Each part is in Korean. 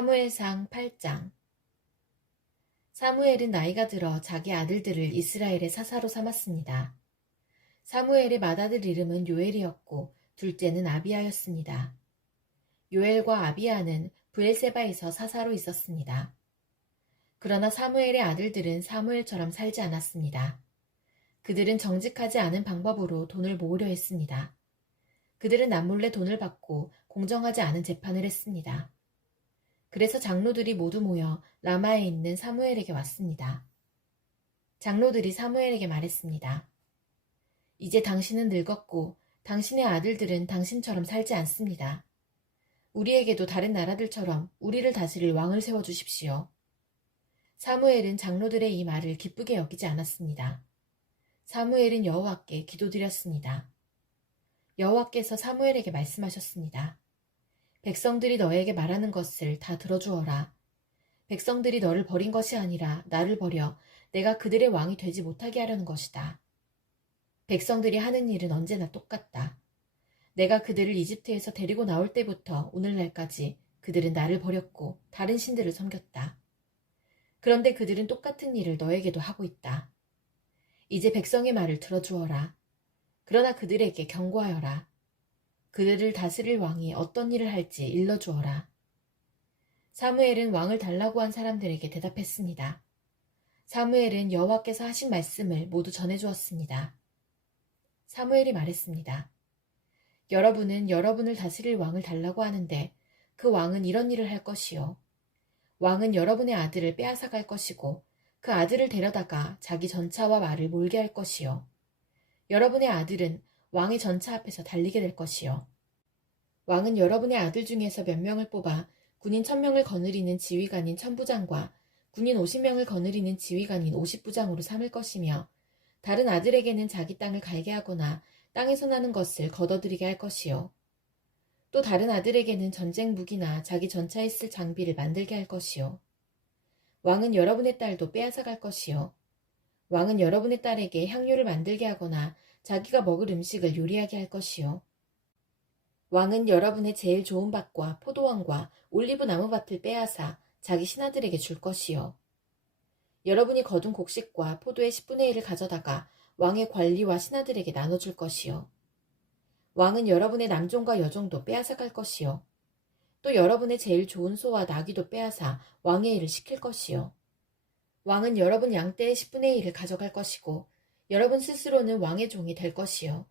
사무엘상 8장. 사무엘은 나이가 들어 자기 아들들을 이스라엘의 사사로 삼았습니다. 사무엘의 맏아들 이름은 요엘이었고 둘째는 아비야였습니다. 요엘과 아비야는 브엘세바에서 사사로 있었습니다. 그러나 사무엘의 아들들은 사무엘처럼 살지 않았습니다. 그들은 정직하지 않은 방법으로 돈을 모으려 했습니다. 그들은 남몰래 돈을 받고 공정하지 않은 재판을 했습니다. 그래서 장로들이 모두 모여 라마에 있는 사무엘에게 왔습니다. 장로들이 사무엘에게 말했습니다. 이제 당신은 늙었고 당신의 아들들은 당신처럼 살지 않습니다. 우리에게도 다른 나라들처럼 우리를 다스릴 왕을 세워주십시오. 사무엘은 장로들의 이 말을 기쁘게 여기지 않았습니다. 사무엘은 여호와께 기도드렸습니다. 여호와께서 사무엘에게 말씀하셨습니다. 백성들이 너에게 말하는 것을 다 들어주어라. 백성들이 너를 버린 것이 아니라 나를 버려 내가 그들의 왕이 되지 못하게 하려는 것이다. 백성들이 하는 일은 언제나 똑같다. 내가 그들을 이집트에서 데리고 나올 때부터 오늘날까지 그들은 나를 버렸고 다른 신들을 섬겼다. 그런데 그들은 똑같은 일을 너에게도 하고 있다. 이제 백성의 말을 들어주어라. 그러나 그들에게 경고하여라. 그들을 다스릴 왕이 어떤 일을 할지 일러주어라. 사무엘은 왕을 달라고 한 사람들에게 대답했습니다. 사무엘은 여호와께서 하신 말씀을 모두 전해주었습니다. 사무엘이 말했습니다. 여러분은 여러분을 다스릴 왕을 달라고 하는데 그 왕은 이런 일을 할 것이요. 왕은 여러분의 아들을 빼앗아갈 것이고 그 아들을 데려다가 자기 전차와 말을 몰게 할 것이요. 여러분의 아들은 왕의 전차 앞에서 달리게 될 것이요. 왕은 여러분의 아들 중에서 몇 명을 뽑아 군인 1000명을 거느리는 지휘관인 1000부장과 군인 50명을 거느리는 지휘관인 50부장으로 삼을 것이며 다른 아들에게는 자기 땅을 갈게 하거나 땅에서 나는 것을 거둬들이게 할 것이요. 또 다른 아들에게는 전쟁 무기나 자기 전차에 쓸 장비를 만들게 할 것이요. 왕은 여러분의 딸도 빼앗아 갈 것이요. 왕은 여러분의 딸에게 향료를 만들게 하거나 자기가 먹을 음식을 요리하게 할 것이요. 왕은 여러분의 제일 좋은 밭과 포도원과 올리브 나무밭을 빼앗아 자기 신하들에게 줄 것이요. 여러분이 거둔 곡식과 포도의 10분의 1을 가져다가 왕의 관리와 신하들에게 나눠줄 것이요. 왕은 여러분의 남종과 여종도 빼앗아 갈 것이요. 또 여러분의 제일 좋은 소와 나귀도 빼앗아 왕의 일을 시킬 것이요. 왕은 여러분 양떼의 10분의 1을 가져갈 것이고 여러분 스스로는 왕의 종이 될 것이요.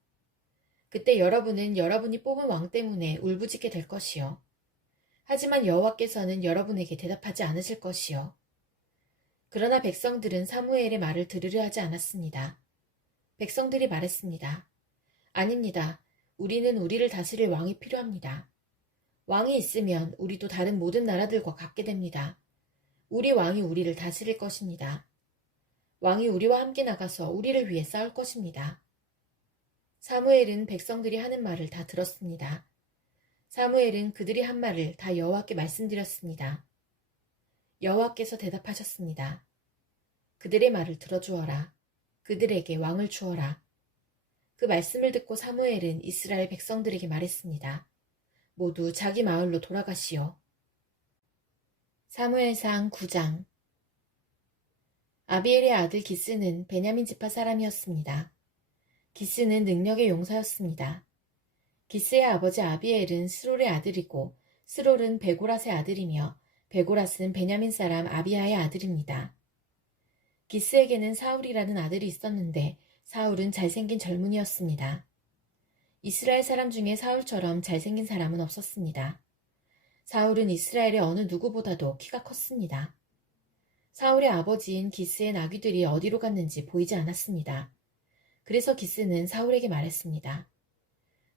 그때 여러분은 여러분이 뽑은 왕 때문에 울부짖게 될 것이요. 하지만 여호와께서는 여러분에게 대답하지 않으실 것이요. 그러나 백성들은 사무엘의 말을 들으려 하지 않았습니다. 백성들이 말했습니다. 아닙니다. 우리는 우리를 다스릴 왕이 필요합니다. 왕이 있으면 우리도 다른 모든 나라들과 같게 됩니다. 우리 왕이 우리를 다스릴 것입니다. 왕이 우리와 함께 나가서 우리를 위해 싸울 것입니다. 사무엘은 백성들이 하는 말을 다 들었습니다. 사무엘은 그들이 한 말을 다 여호와께 말씀드렸습니다. 여호와께서 대답하셨습니다. 그들의 말을 들어주어라. 그들에게 왕을 주어라. 그 말씀을 듣고 사무엘은 이스라엘 백성들에게 말했습니다. 모두 자기 마을로 돌아가시오. 사무엘상 9장. 아비엘의 아들 기스는 베냐민 지파 사람이었습니다. 기스는 능력의 용사였습니다. 기스의 아버지 아비엘은 스롤의 아들이고 스롤은 베고랏의 아들이며 베고랏은 베냐민 사람 아비야의 아들입니다. 기스에게는 사울이라는 아들이 있었는데 사울은 잘생긴 젊은이였습니다. 이스라엘 사람 중에 사울처럼 잘생긴 사람은 없었습니다. 사울은 이스라엘의 어느 누구보다도 키가 컸습니다. 사울의 아버지인 기스의 나귀들이 어디로 갔는지 보이지 않았습니다. 그래서 기스는 사울에게 말했습니다.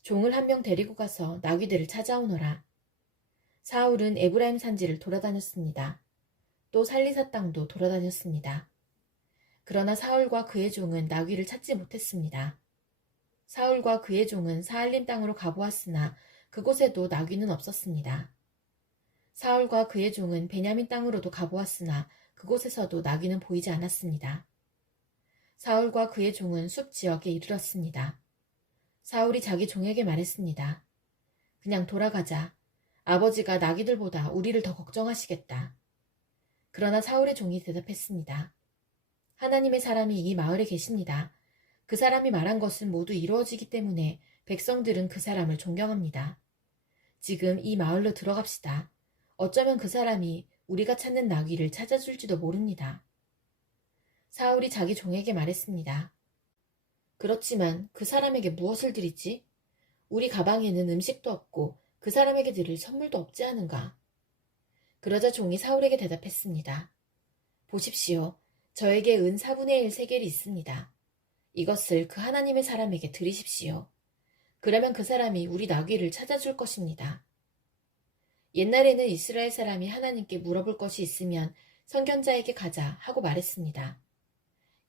종을 한 명 데리고 가서 나귀들을 찾아오너라. 사울은 에브라임 산지를 돌아다녔습니다. 또 살리사 땅도 돌아다녔습니다. 그러나 사울과 그의 종은 나귀를 찾지 못했습니다. 사울과 그의 종은 사알림 땅으로 가보았으나 그곳에도 나귀는 없었습니다. 사울과 그의 종은 베냐민 땅으로도 가보았으나 그곳에서도 나귀는 보이지 않았습니다. 사울과 그의 종은 숲 지역에 이르렀습니다. 사울이 자기 종에게 말했습니다. 그냥 돌아가자. 아버지가 나귀들보다 우리를 더 걱정하시겠다. 그러나 사울의 종이 대답했습니다. 하나님의 사람이 이 마을에 계십니다. 그 사람이 말한 것은 모두 이루어지기 때문에 백성들은 그 사람을 존경합니다. 지금 이 마을로 들어갑시다. 어쩌면 그 사람이 우리가 찾는 나귀를 찾아줄지도 모릅니다. 사울이 자기 종에게 말했습니다. 그렇지만 그 사람에게 무엇을 드리지? 우리 가방에는 음식도 없고 그 사람에게 드릴 선물도 없지 않은가? 그러자 종이 사울에게 대답했습니다. 보십시오. 저에게 은 4분의 1 세겔이 있습니다. 이것을 그 하나님의 사람에게 드리십시오. 그러면 그 사람이 우리 나귀를 찾아줄 것입니다. 옛날에는 이스라엘 사람이 하나님께 물어볼 것이 있으면 선견자에게 가자 하고 말했습니다.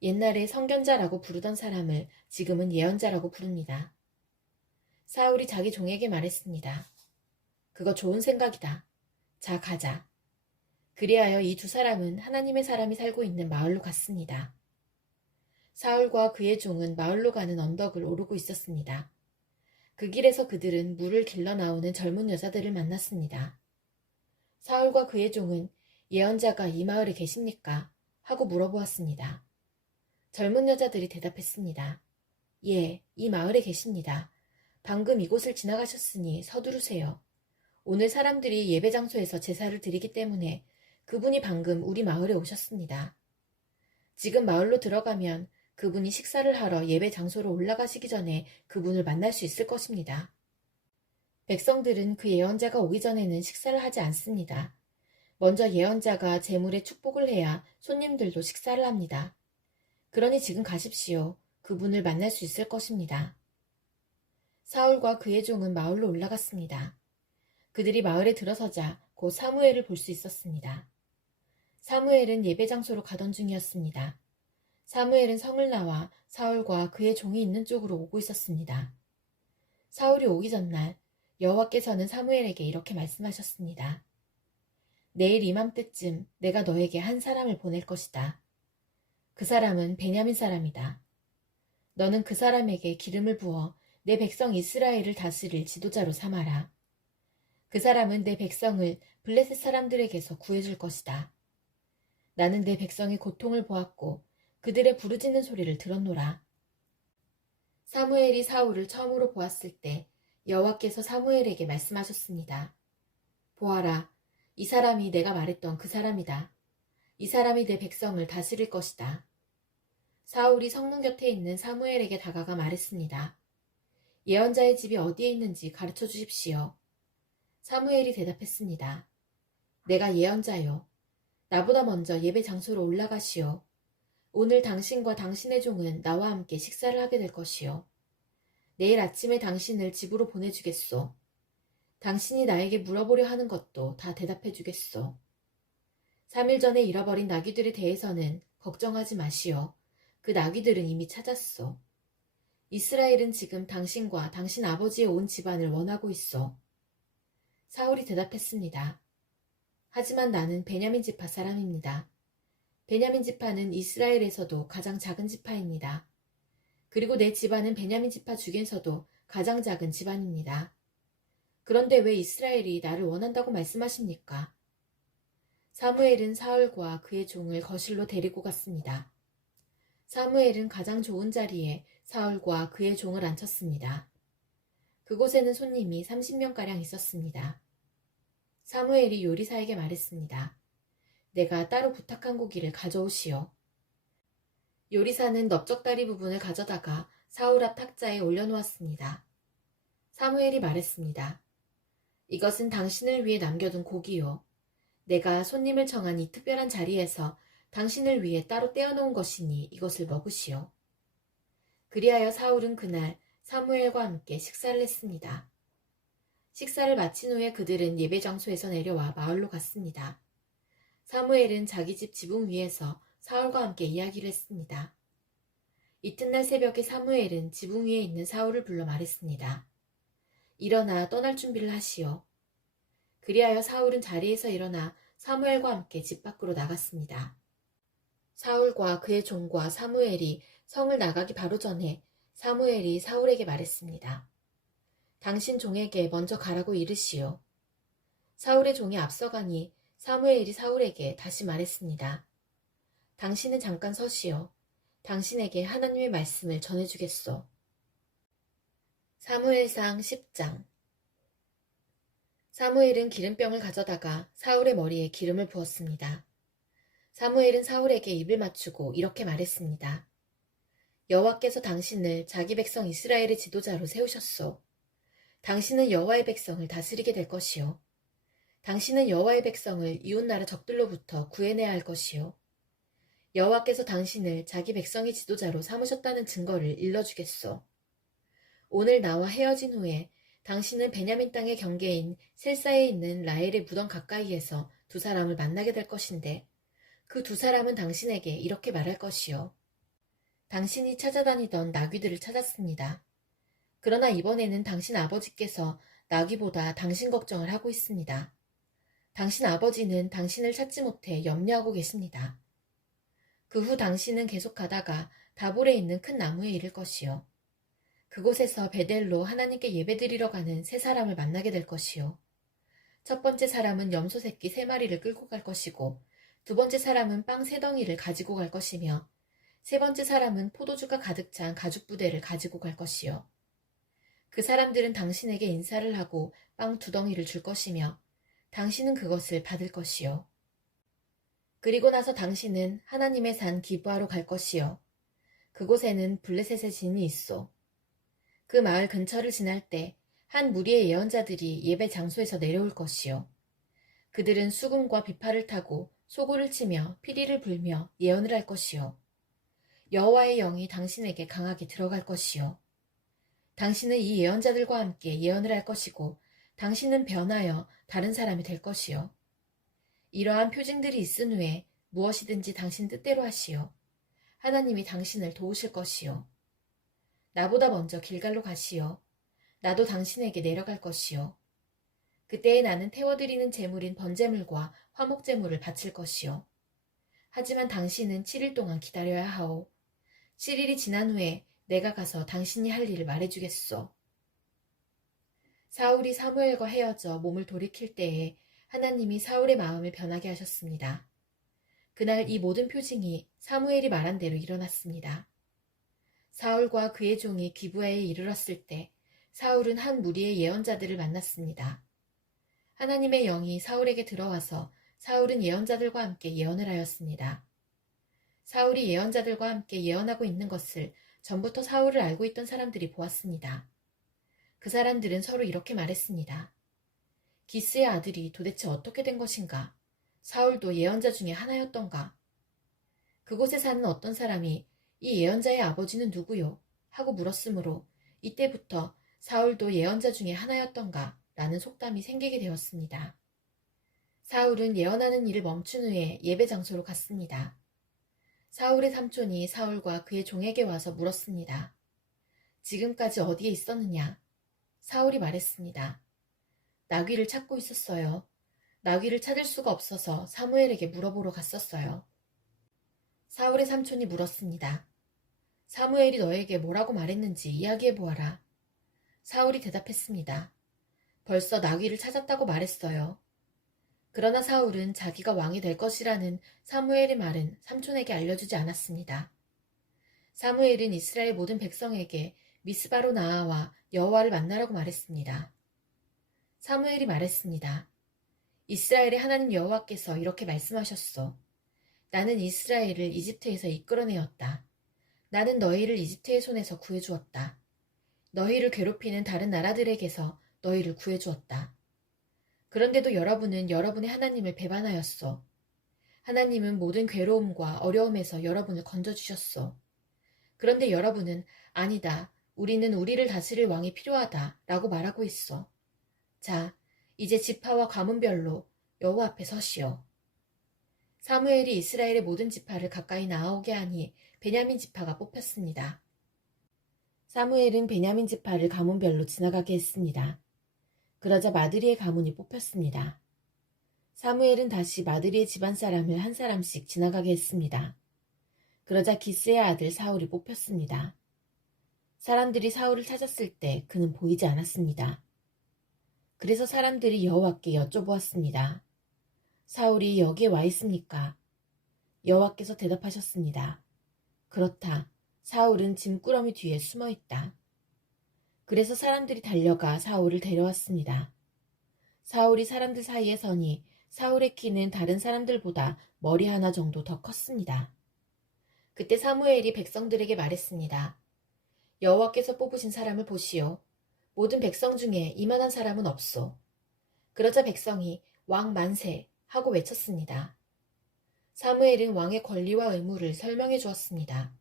옛날에 선견자라고 부르던 사람을 지금은 예언자라고 부릅니다. 사울이 자기 종에게 말했습니다. 그거 좋은 생각이다. 자, 가자. 그리하여 이 두 사람은 하나님의 사람이 살고 있는 마을로 갔습니다. 사울과 그의 종은 마을로 가는 언덕을 오르고 있었습니다. 그 길에서 그들은 물을 길러 나오는 젊은 여자들을 만났습니다. 사울과 그의 종은 예언자가 이 마을에 계십니까? 하고 물어보았습니다. 젊은 여자들이 대답했습니다. 예, 이 마을에 계십니다. 방금 이곳을 지나가셨으니 서두르세요. 오늘 사람들이 예배 장소에서 제사를 드리기 때문에 그분이 방금 우리 마을에 오셨습니다. 지금 마을로 들어가면 그분이 식사를 하러 예배 장소로 올라가시기 전에 그분을 만날 수 있을 것입니다. 백성들은 그 예언자가 오기 전에는 식사를 하지 않습니다. 먼저 예언자가 제물에 축복을 해야 손님들도 식사를 합니다. 그러니 지금 가십시오. 그분을 만날 수 있을 것입니다. 사울과 그의 종은 마을로 올라갔습니다. 그들이 마을에 들어서자 곧 사무엘을 볼 수 있었습니다. 사무엘은 예배 장소로 가던 중이었습니다. 사무엘은 성을 나와 사울과 그의 종이 있는 쪽으로 오고 있었습니다. 사울이 오기 전날 여호와께서는 사무엘에게 이렇게 말씀하셨습니다. 내일 이맘때쯤 내가 너에게 한 사람을 보낼 것이다. 그 사람은 베냐민 사람이다. 너는 그 사람에게 기름을 부어 내 백성 이스라엘을 다스릴 지도자로 삼아라. 그 사람은 내 백성을 블레셋 사람들에게서 구해줄 것이다. 나는 내 백성의 고통을 보았고 그들의 부르짖는 소리를 들었노라. 사무엘이 사울을 처음으로 보았을 때 여호와께서 사무엘에게 말씀하셨습니다. 보아라, 이 사람이 내가 말했던 그 사람이다. 이 사람이 내 백성을 다스릴 것이다. 사울이 성문 곁에 있는 사무엘에게 다가가 말했습니다. 예언자의 집이 어디에 있는지 가르쳐 주십시오. 사무엘이 대답했습니다. 내가 예언자요. 나보다 먼저 예배 장소로 올라가시오. 오늘 당신과 당신의 종은 나와 함께 식사를 하게 될 것이요. 내일 아침에 당신을 집으로 보내주겠소. 당신이 나에게 물어보려 하는 것도 다 대답해 주겠소. 3일 전에 잃어버린 나귀들에 대해서는 걱정하지 마시오. 그 나귀들은 이미 찾았소. 이스라엘은 지금 당신과 당신 아버지의 온 집안을 원하고 있소. 사울이 대답했습니다. 하지만 나는 베냐민 지파 사람입니다. 베냐민 지파는 이스라엘에서도 가장 작은 지파입니다. 그리고 내 집안은 베냐민 지파 중에서도 가장 작은 집안입니다. 그런데 왜 이스라엘이 나를 원한다고 말씀하십니까? 사무엘은 사울과 그의 종을 거실로 데리고 갔습니다. 사무엘은 가장 좋은 자리에 사울과 그의 종을 앉혔습니다. 그곳에는 손님이 30명가량 있었습니다. 사무엘이 요리사에게 말했습니다. 내가 따로 부탁한 고기를 가져오시오. 요리사는 넓적다리 부분을 가져다가 사울 앞 탁자에 올려놓았습니다. 사무엘이 말했습니다. 이것은 당신을 위해 남겨둔 고기요. 내가 손님을 청한 이 특별한 자리에서 당신을 위해 따로 떼어놓은 것이니 이것을 먹으시오. 그리하여 사울은 그날 사무엘과 함께 식사를 했습니다. 식사를 마친 후에 그들은 예배 장소에서 내려와 마을로 갔습니다. 사무엘은 자기 집 지붕 위에서 사울과 함께 이야기를 했습니다. 이튿날 새벽에 사무엘은 지붕 위에 있는 사울을 불러 말했습니다. 일어나 떠날 준비를 하시오. 그리하여 사울은 자리에서 일어나 사무엘과 함께 집 밖으로 나갔습니다. 사울과 그의 종과 사무엘이 성을 나가기 바로 전에 사무엘이 사울에게 말했습니다. 당신 종에게 먼저 가라고 이르시오. 사울의 종이 앞서가니 사무엘이 사울에게 다시 말했습니다. 당신은 잠깐 서시오. 당신에게 하나님의 말씀을 전해주겠소. 사무엘상 10장. 사무엘은 기름병을 가져다가 사울의 머리에 기름을 부었습니다. 사무엘은 사울에게 입을 맞추고 이렇게 말했습니다. 여호와께서 당신을 자기 백성 이스라엘의 지도자로 세우셨소. 당신은 여호와의 백성을 다스리게 될 것이요. 당신은 여호와의 백성을 이웃나라 적들로부터 구해내야 할 것이요. 여호와께서 당신을 자기 백성의 지도자로 삼으셨다는 증거를 일러주겠소. 오늘 나와 헤어진 후에 당신은 베냐민 땅의 경계인 셀사에 있는 라헬의 무덤 가까이에서 두 사람을 만나게 될 것인데 그 두 사람은 당신에게 이렇게 말할 것이요. 당신이 찾아다니던 나귀들을 찾았습니다. 그러나 이번에는 당신 아버지께서 나귀보다 당신 걱정을 하고 있습니다. 당신 아버지는 당신을 찾지 못해 염려하고 계십니다. 그 후 당신은 계속 가다가 다볼에 있는 큰 나무에 이를 것이요. 그곳에서 베델로 하나님께 예배드리러 가는 세 사람을 만나게 될 것이요. 첫 번째 사람은 염소 새끼 3마리를 끌고 갈 것이고 두 번째 사람은 빵 3덩이를 가지고 갈 것이며 세 번째 사람은 포도주가 가득 찬 가죽 부대를 가지고 갈 것이요. 그 사람들은 당신에게 인사를 하고 빵 2덩이를 줄 것이며 당신은 그것을 받을 것이요. 그리고 나서 당신은 하나님의 산 기브아로 갈 것이요. 그곳에는 블레셋의 진이 있소. 그 마을 근처를 지날 때 한 무리의 예언자들이 예배 장소에서 내려올 것이요. 그들은 수금과 비파를 타고 소고를 치며 피리를 불며 예언을 할 것이요. 여호와의 영이 당신에게 강하게 들어갈 것이요. 당신은 이 예언자들과 함께 예언을 할 것이고 당신은 변하여 다른 사람이 될 것이요. 이러한 표징들이 있은 후에 무엇이든지 당신 뜻대로 하시오. 하나님이 당신을 도우실 것이요. 나보다 먼저 길갈로 가시오. 나도 당신에게 내려갈 것이요. 그때에 나는 태워드리는 제물인 번제물과 화목제물을 바칠 것이요. 하지만 당신은 7일 동안 기다려야 하오. 7일이 지난 후에 내가 가서 당신이 할 일을 말해주겠소. 사울이 사무엘과 헤어져 몸을 돌이킬 때에 하나님이 사울의 마음을 변하게 하셨습니다. 그날 이 모든 표징이 사무엘이 말한 대로 일어났습니다. 사울과 그의 종이 기브아에 이르렀을 때 사울은 한 무리의 예언자들을 만났습니다. 하나님의 영이 사울에게 들어와서 사울은 예언자들과 함께 예언을 하였습니다. 사울이 예언자들과 함께 예언하고 있는 것을 전부터 사울을 알고 있던 사람들이 보았습니다. 그 사람들은 서로 이렇게 말했습니다. 기스의 아들이 도대체 어떻게 된 것인가? 사울도 예언자 중에 하나였던가? 그곳에 사는 어떤 사람이 이 예언자의 아버지는 누구요? 하고 물었으므로 이때부터 사울도 예언자 중에 하나였던가? 라는 속담이 생기게 되었습니다. 사울은 예언하는 일을 멈춘 후에 예배 장소로 갔습니다. 사울의 삼촌이 사울과 그의 종에게 와서 물었습니다. 지금까지 어디에 있었느냐? 사울이 말했습니다. 나귀를 찾고 있었어요. 나귀를 찾을 수가 없어서 사무엘에게 물어보러 갔었어요. 사울의 삼촌이 물었습니다. 사무엘이 너에게 뭐라고 말했는지 이야기해보아라. 사울이 대답했습니다. 벌써 나귀를 찾았다고 말했어요. 그러나 사울은 자기가 왕이 될 것이라는 사무엘의 말은 삼촌에게 알려주지 않았습니다. 사무엘은 이스라엘 모든 백성에게 미스바로 나아와 여호와를 만나라고 말했습니다. 사무엘이 말했습니다. 이스라엘의 하나님 여호와께서 이렇게 말씀하셨소. 나는 이스라엘을 이집트에서 이끌어내었다. 나는 너희를 이집트의 손에서 구해주었다. 너희를 괴롭히는 다른 나라들에게서 너희를 구해주었다. 그런데도 여러분은 여러분의 하나님을 배반하였소. 하나님은 모든 괴로움과 어려움에서 여러분을 건져주셨소. 그런데 여러분은 아니다. 우리는 우리를 다스릴 왕이 필요하다. 라고 말하고 있어. 자, 이제 지파와 가문별로 여호와 앞에 서시오. 사무엘이 이스라엘의 모든 지파를 가까이 나아오게 하니 베냐민 지파가 뽑혔습니다. 사무엘은 베냐민 지파를 가문별로 지나가게 했습니다. 그러자 마드리의 가문이 뽑혔습니다. 사무엘은 다시 마드리의 집안 사람을 한 사람씩 지나가게 했습니다. 그러자 기스의 아들 사울이 뽑혔습니다. 사람들이 사울을 찾았을 때 그는 보이지 않았습니다. 그래서 사람들이 여호와께 여쭤보았습니다. 사울이 여기에 와 있습니까? 여호와께서 대답하셨습니다. 그렇다. 사울은 짐꾸러미 뒤에 숨어 있다. 그래서 사람들이 달려가 사울을 데려왔습니다. 사울이 사람들 사이에 서니 사울의 키는 다른 사람들보다 머리 하나 정도 더 컸습니다. 그때 사무엘이 백성들에게 말했습니다. 여호와께서 뽑으신 사람을 보시오. 모든 백성 중에 이만한 사람은 없소. 그러자 백성이 왕 만세 하고 외쳤습니다. 사무엘은 왕의 권리와 의무를 설명해 주었습니다.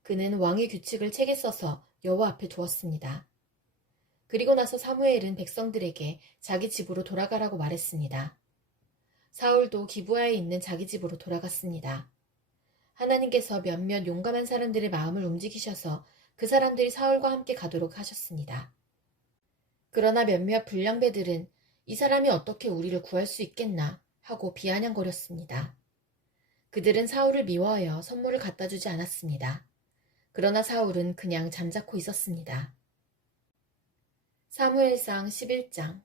그는 왕의 규칙을 책에 써서 여호와 앞에 두었습니다. 그리고 나서 사무엘은 백성들에게 자기 집으로 돌아가라고 말했습니다. 사울도 기브아에 있는 자기 집으로 돌아갔습니다. 하나님께서 몇몇 용감한 사람들의 마음을 움직이셔서 그 사람들이 사울과 함께 가도록 하셨습니다. 그러나 몇몇 불량배들은 이 사람이 어떻게 우리를 구할 수 있겠나 하고 비아냥거렸습니다. 그들은 사울을 미워하여 선물을 갖다 주지 않았습니다. 그러나 사울은 그냥 잠자코 있었습니다. 사무엘상 11장.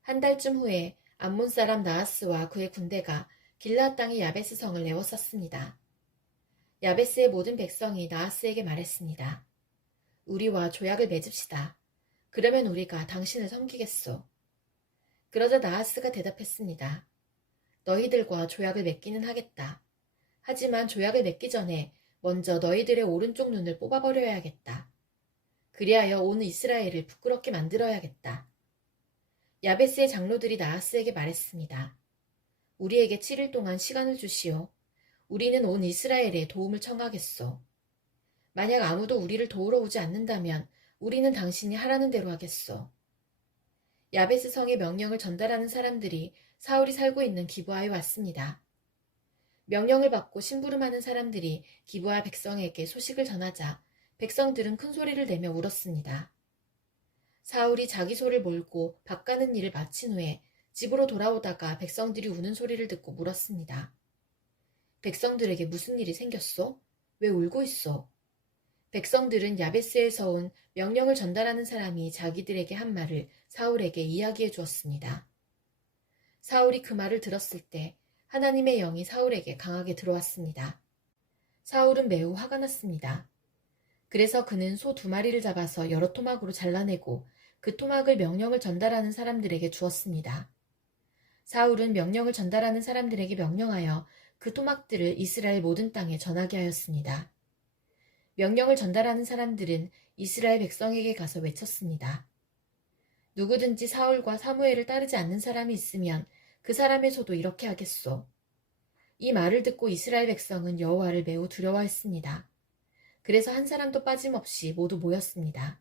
한 달쯤 후에 암몬 사람 나하스와 그의 군대가 길르앗 땅의 야베스 성을 에워쌌습니다. 야베스의 모든 백성이 나하스에게 말했습니다. 우리와 조약을 맺읍시다. 그러면 우리가 당신을 섬기겠소. 그러자 나하스가 대답했습니다. 너희들과 조약을 맺기는 하겠다. 하지만 조약을 맺기 전에 먼저 너희들의 오른쪽 눈을 뽑아버려야겠다. 그리하여 온 이스라엘을 부끄럽게 만들어야겠다. 야베스의 장로들이 나하스에게 말했습니다. 우리에게 7일 동안 시간을 주시오. 우리는 온 이스라엘에 도움을 청하겠소. 만약 아무도 우리를 도우러 오지 않는다면 우리는 당신이 하라는 대로 하겠소. 야베스 성의 명령을 전달하는 사람들이 사울이 살고 있는 기브아에 왔습니다. 명령을 받고 심부름하는 사람들이 기브아 백성에게 소식을 전하자 백성들은 큰 소리를 내며 울었습니다. 사울이 자기 소를 몰고 밥 가는 일을 마친 후에 집으로 돌아오다가 백성들이 우는 소리를 듣고 물었습니다. 백성들에게 무슨 일이 생겼소? 왜 울고 있어? 백성들은 야베스에서 온 명령을 전달하는 사람이 자기들에게 한 말을 사울에게 이야기해 주었습니다. 사울이 그 말을 들었을 때 하나님의 영이 사울에게 강하게 들어왔습니다. 사울은 매우 화가 났습니다. 그래서 그는 소 2마리를 잡아서 여러 토막으로 잘라내고 그 토막을 명령을 전달하는 사람들에게 주었습니다. 사울은 명령을 전달하는 사람들에게 명령하여 그 토막들을 이스라엘 모든 땅에 전하게 하였습니다. 명령을 전달하는 사람들은 이스라엘 백성에게 가서 외쳤습니다. 누구든지 사울과 사무엘을 따르지 않는 사람이 있으면 그 사람의 소도 이렇게 하겠소. 이 말을 듣고 이스라엘 백성은 여호와를 매우 두려워했습니다. 그래서 한 사람도 빠짐없이 모두 모였습니다.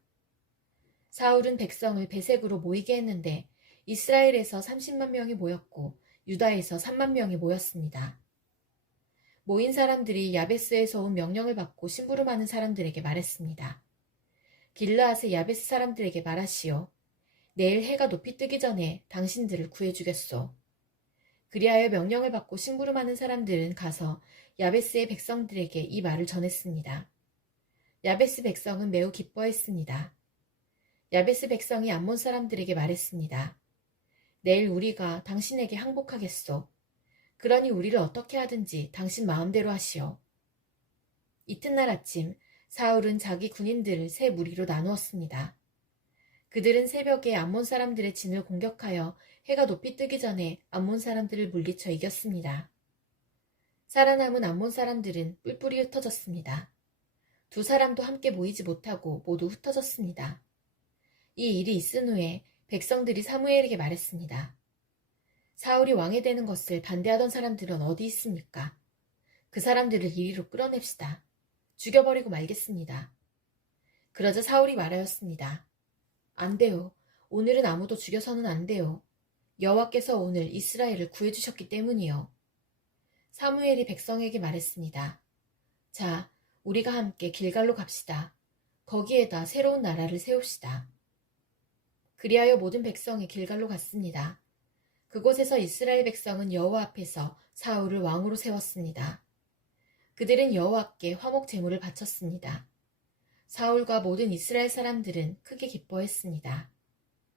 사울은 백성을 베색으로 모이게 했는데 이스라엘에서 30만 명이 모였고 유다에서 3만 명이 모였습니다. 모인 사람들이 야베스에서 온 명령을 받고 심부름하는 사람들에게 말했습니다. 길르앗의 야베스 사람들에게 말하시오. 내일 해가 높이 뜨기 전에 당신들을 구해주겠소. 그리하여 명령을 받고 심부름하는 사람들은 가서 야베스의 백성들에게 이 말을 전했습니다. 야베스 백성은 매우 기뻐했습니다. 야베스 백성이 암몬 사람들에게 말했습니다. 내일 우리가 당신에게 항복하겠소. 그러니 우리를 어떻게 하든지 당신 마음대로 하시오. 이튿날 아침 사울은 자기 군인들을 세 무리로 나누었습니다. 그들은 새벽에 암몬 사람들의 진을 공격하여 해가 높이 뜨기 전에 암몬 사람들을 물리쳐 이겼습니다. 살아남은 암몬 사람들은 뿔뿔이 흩어졌습니다. 2사람도 함께 모이지 못하고 모두 흩어졌습니다. 이 일이 있은 후에 백성들이 사무엘에게 말했습니다. 사울이 왕이 되는 것을 반대하던 사람들은 어디 있습니까? 그 사람들을 이리로 끌어냅시다. 죽여버리고 말겠습니다. 그러자 사울이 말하였습니다. 안 돼요. 오늘은 아무도 죽여서는 안 돼요. 여호와께서 오늘 이스라엘을 구해주셨기 때문이요. 사무엘이 백성에게 말했습니다. 자, 우리가 함께 길갈로 갑시다. 거기에다 새로운 나라를 세웁시다. 그리하여 모든 백성이 길갈로 갔습니다. 그곳에서 이스라엘 백성은 여호와 앞에서 사울을 왕으로 세웠습니다. 그들은 여호와께 화목 제물을 바쳤습니다. 사울과 모든 이스라엘 사람들은 크게 기뻐했습니다.